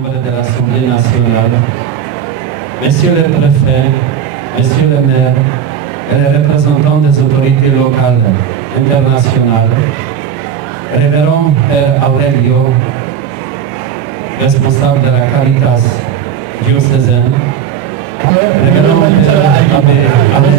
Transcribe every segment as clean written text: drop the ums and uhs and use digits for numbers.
membres de l'Assemblée nationale, messieurs les préfets, messieurs les maires et les représentants des autorités locales, internationales, révérend Père Aurelio, responsable de la Caritas diocésaine, révérend Père Abbé Alain,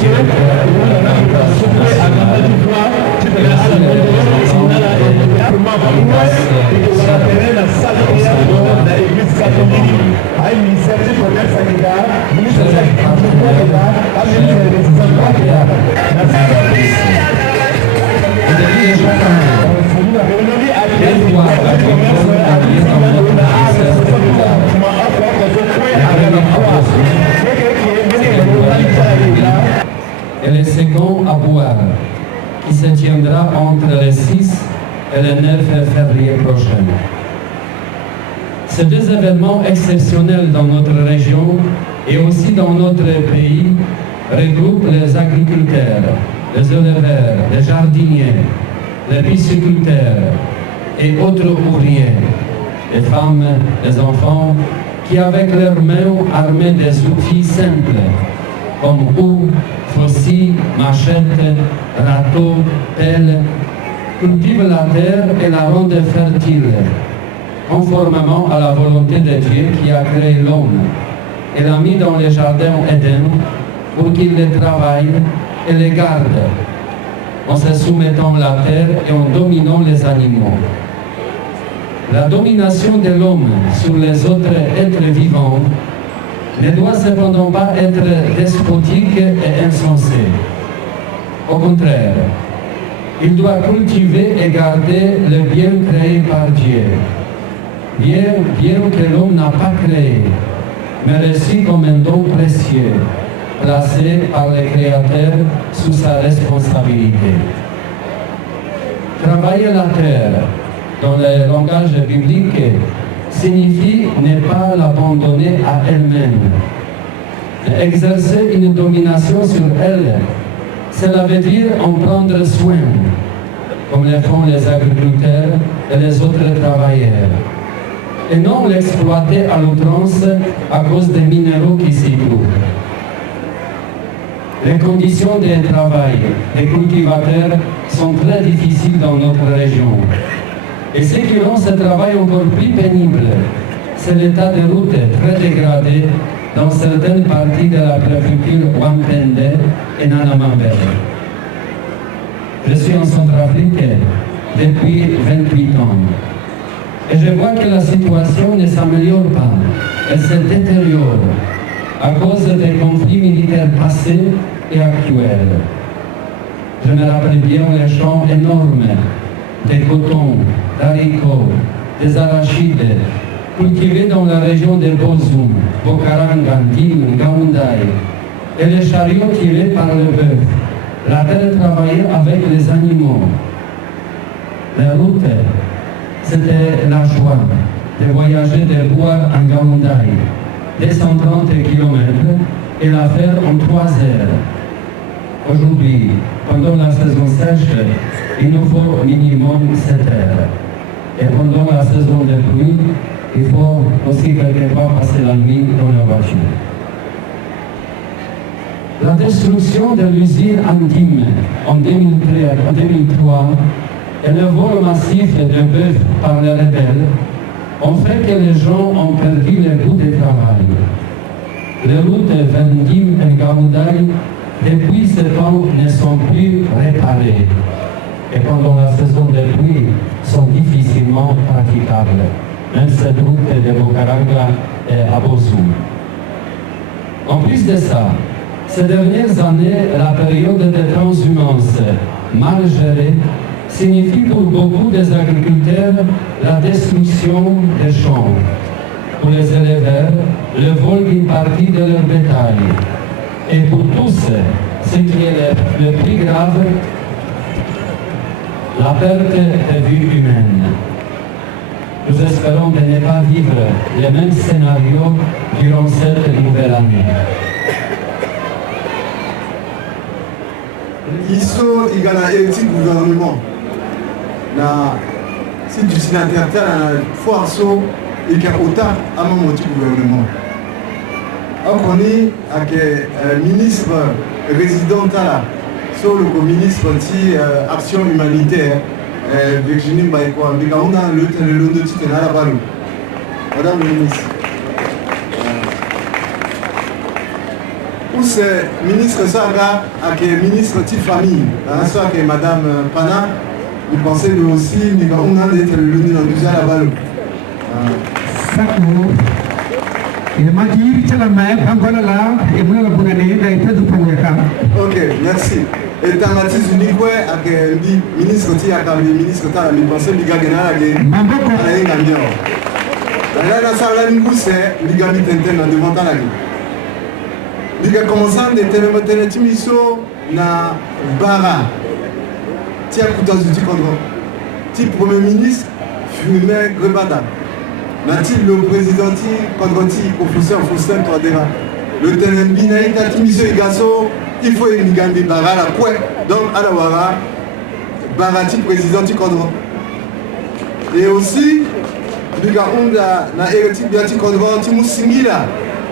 directeur de la Caritas nationale, et aussi les représentants de la Caritas et le second à boire, qui se tiendra entre le 6 et le 9 février prochain. Ces deux événements exceptionnels dans notre région et aussi dans notre pays regroupent les agriculteurs, les éleveurs, les jardiniers, les pisciculteurs et autres ouvriers, les femmes, les enfants, qui avec leurs mains armées des outils simples, comme houes, faucilles, machettes, râteaux, pelles, cultivent la terre et la rendent fertile, conformément à la volonté de Dieu qui a créé l'homme et l'a mis dans les jardins Éden pour qu'il les travaille et les garde, en se soumettant à la terre et en dominant les animaux. La domination de l'homme sur les autres êtres vivants ne doit cependant pas être despotique et insensée. Au contraire, il doit cultiver et garder le bien créé par Dieu, bien que l'homme n'a pas créé, mais reçu comme un don précieux, placé par le Créateur sous sa responsabilité. Travailler la terre, dans le langage biblique, signifie ne pas l'abandonner à elle-même. Exercer une domination sur elle, cela veut dire en prendre soin, comme le font les agriculteurs et les autres travailleurs, et non l'exploiter à l'outrance à cause des minéraux qui s'y trouvent. Les conditions de travail des cultivateurs sont très difficiles dans notre région. Et ce qui rend ce travail encore plus pénible, c'est l'état de route très dégradé dans certaines parties de la préfecture Ouampende et Nanamambere. Je suis en Centrafrique depuis 28 ans. Et je vois que la situation ne s'améliore pas, elle se détériore à cause des conflits militaires passés et actuels. Je me rappelle bien les champs énormes de coton, d'haricots, des arachides, cultivés dans la région de Bozoum, Bokaranga, Dim, Gaoundai, et les chariots tirés par le bœuf, la terre travaillée avec les animaux. La route, c'était la joie de voyager de Boar en Gaoundai, 230 km, et la faire en 3 heures. Aujourd'hui, pendant la saison sèche, il nous faut au minimum 7 heures. Et pendant la saison de pluie, il faut aussi quelquefois passer la nuit dans la voiture. La destruction de l'usine Andim en 2003 et le vol massif de bœufs par les rebelles ont fait que les gens ont perdu le goût du travail. Les routes vers Ndim et Gaoundai depuis ce temps ne sont plus réparées et pendant la saison des pluies sont difficilement praticables, même cette route de Bokaranga et à Bozoum. En plus de ça, ces dernières années, la période de transhumance mal gérée signifie pour beaucoup des agriculteurs la destruction des champs. Pour les éleveurs, le vol d'une partie de leur bétail. Et pour tous, ce qui est le plus grave, la perte de vie humaine. Nous espérons de ne pas vivre les mêmes scénarios durant cette nouvelle année. Iso igana elti gouvernement na si du sénateur na forso et qui a autant à mon gouvernement. On connaît que ministre résident là, sur le ministre de action humanitaire, Virginie Mbaïkwa, on a le de titre à la balle. Madame le ministre. Où c'est ministre Saga, avec ministre de famille, soit que Madame Pana, vous pensez nous aussi, on a d'être le de la balle. Ok, merci. Et dans la tise unique, avec le ministre qui a le ministre qui a le pensée du gars qui a le là, la salle de c'est le gars qui est devant la gueule. Il a commencé à être timiso na bara. Tia Kouta Zouti Kodro. Ti premier ministre, Fumé Grebada. Nati le président Kodroti, professeur Faustin Toadera. Le Tenembi Naïta Timiso Igaso, il faut une gambi bara la quoi. Donc à la Wara, Barati président Kodro. Et aussi, le gars na Eretik Biati Kodro, Timou Singila,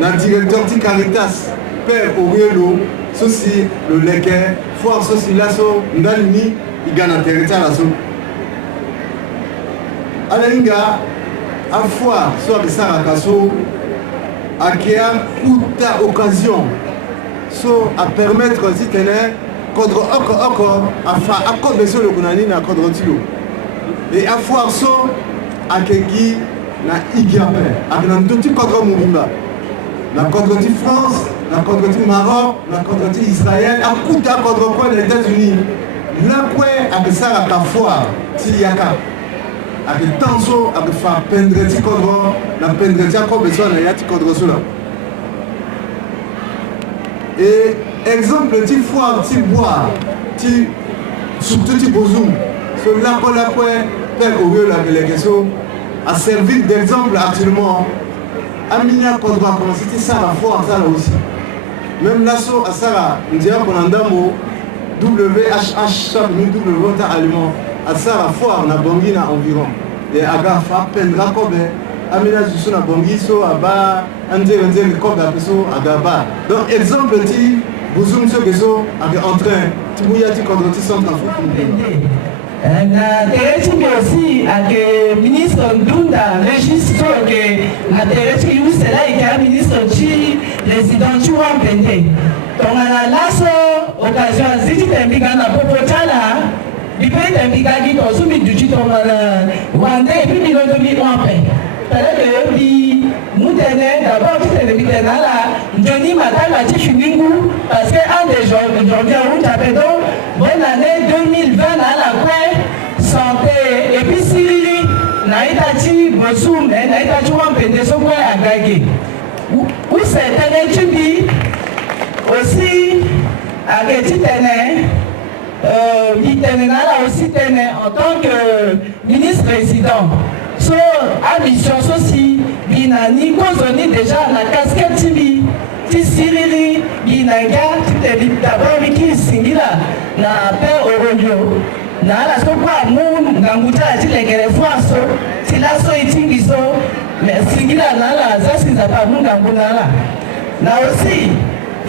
na directeur de Caritas. Père Aurélio, ceci le lequel, foire ceci l'asso, Ndalini, il gagne un territoire l'asso. Alenga, à foire, soit de Sarakasso, à qui a toute occasion, soit à permettre si tenait, contre encore, à faire accord de ce le Kunani, à contre Tilo. Et à foire, soit à qui na Igiapé, à qui n'a tout contre Moumba. La contre France, la contre Maroc, la contre Israël, à coup de contre quoi les États-Unis. Là, quoi, avec ça, à la foire, s'il y a qu'à. Avec tension, avec faire peindre des contre, la peindre des contre, besoin de y contre cela. Et exemple, petit foire, petit bois, petit surtout petit bozoum. Sur là, quoi, père au lieu de la question, a servi d'exemple actuellement. Aminia Kodra, comment c'était ça la foi, ça là aussi. Même l'assaut à Sarah, on dirait qu'on a un damo, WHH, W allemand, à Sarah foi, on a Bangui environ. Et à Gafa, Pendra Kobe, Amina Jusson a Bangui, so à Ba, Ande Kobe à Peso, à Gaba. Donc, exemple, petit, Bouzoum, ce que so, en train, Tibouya, Tikodro, Tisson, Teresi aussi avec ministre Ndunda Régis que la Teresi où c'est là il y a ministre qui résident Chouan Pende. Donc on a là occasion ziti tembiga na popotala depuis tembiga qui consumi du chito Rwanda et puis il a donné un pain. C'est-à-dire que lui Moutene d'abord qui s'est débuté là Johnny Matala Tichuningu parce que un des jours aujourd'hui on t'appelle donc bonne année 2020 là la paix santé et puis si naïtati bosoum naïtati wampende so quoi agagé où c'est un étude aussi avec titene là aussi tene en tant que ministre président so ambition aussi binani kozoni déjà la casquette tibi ti sirili binaga ti d'abord qui singila na père Aurélio na la so kwa mu nganguta ti lekere foaso ti la so itingiso mais singila na la za sinza pa mu nganguna na aussi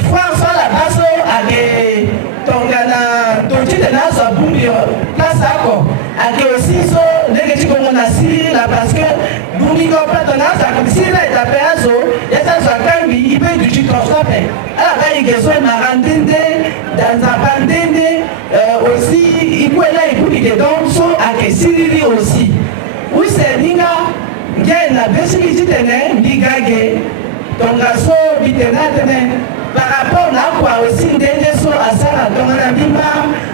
France la baso age tongana tonti de na so bumbi place ako age aussi so ndenge ti kongo na sirila parce que bumbi ko patona sa comme si la ta peazo ya sa so kambi ibe du ci transporter ala ba igeso marandende dans un bandende aussi ikwela ikuli donc so age sirili aussi oui c'est ninga ngena besiki titene ndigage tonga so bitena tene par rapport à quoi aussi ndenge so asara tonga bimba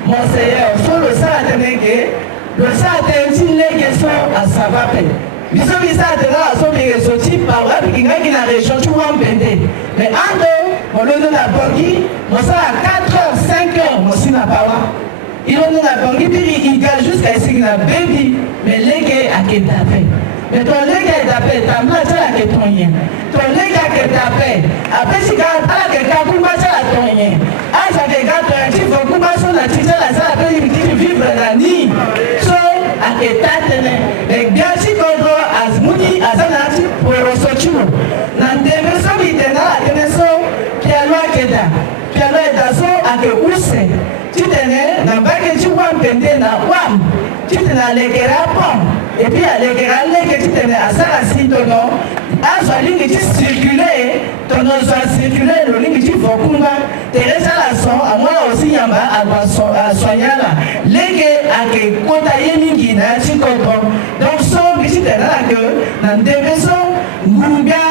monseigneur so le sa tenenge le sa tenzi lege so asava pe biso bisa tena so bige so ti par là bikinga ki na région tu vois mbende mais ando molono na bongi mosala 4h 5h mosina pawa il on a bongi puis il gage jusqu'à ici na baby mais lege aketape mais ton lege aketape tamla tala ke tonyen ton lege aketape après si ka ala ke ka kumba tala tonyen aja ke ka tonyen ti fo kumba so na ti tala sala pe ti vivre la ni so aketatene mais bien si kodro azmuni azana ti chulo na ndembe so bitena keneso pialwa keda pialwa edaso ake use titene na bake chukwa mpende na wam titena lekera pom et puis alekera leke titene asala sintono azwa lingi ti circuler tono zwa circuler lo lingi ti vokumba teresa la son amona aussi yamba aswanyala leke ake kota ye mingi na chikoto donc so bichi tena que na ndebe so nguga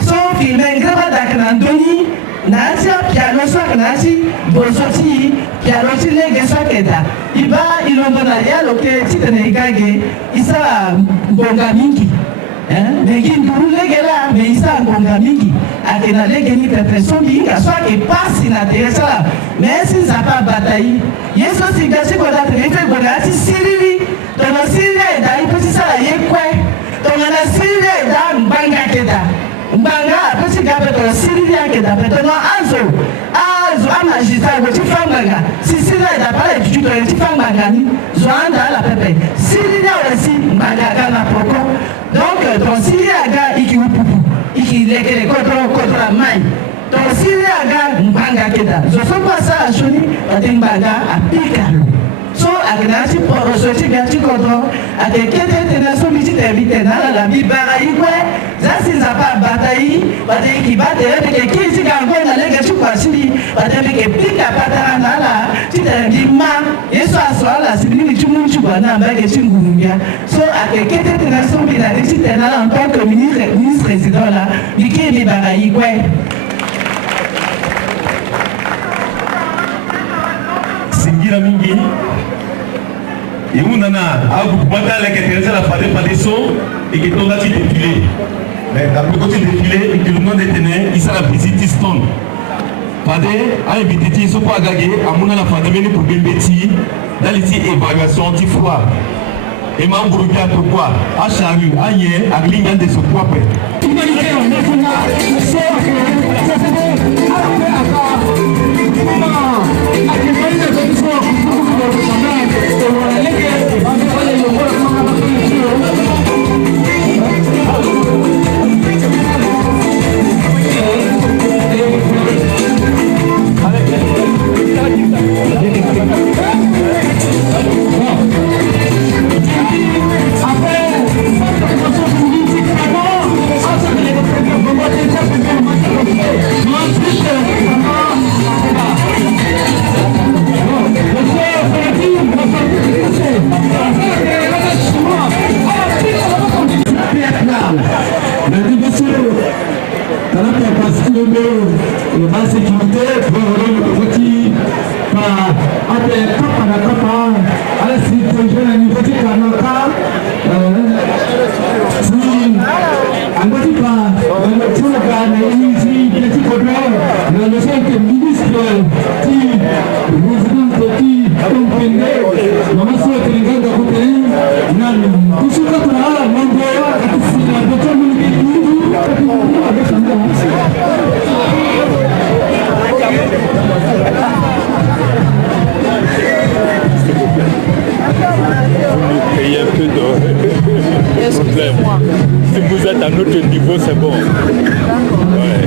so filme graba dak na ndoni na asia piano so kanasi bozoti piano ti lege so keda iba ilombo na ya loke titene igage isa bonga mingi legi nduru lege la me isa bonga mingi akena lege ni perfection binga so ke pasi na teresa la mais si ça pas bataille yeso sigasi koda trefe koda ti siriri tono siriri da ipoti sala yekwe tono na siriri da mbanga keda mbanga apesi gabe tono siriri akeda tono azo amagista go ti fambanga si siriri da pala tutu to ti fambanga ni zoanda la pepe siriri awesi mbanga kana poko donc ton siriri aga iki upupu iki lekele contre la main ton siriri aga mbanga keda zo so pasa ashoni mbanga apika so agnasi poroso ti gati kodro ate kete tena so biti tevite na la bibara ikwe zasi nzapa batai bate ki bate ke kisi gango na lege chukwasili bate ke pika patara na la ti tevi ma yeso aswala sibini chumu chubana mbage chingurumia so ate kete tena so bina ti tena en tant que ministre président la biki bibara ikwe singira mingi et on en a beaucoup de qui intéressent la fade son et qui tombent là-dessus défilé. Mais dans le côté défilé, et que le monde est tenu, il sera la visite stone. Fade a invité qui sont pas gagés, à mon la fade venir pour Bembeti, dans les évaluations anti-froid. Et ma bourgade à pourquoi à Charles, à Yen, à Lignan de ce poids. La sécurité pour le petit à la situation à niveau de Canada, Excusez-moi. Si vous êtes à notre niveau, c'est bon. Ouais.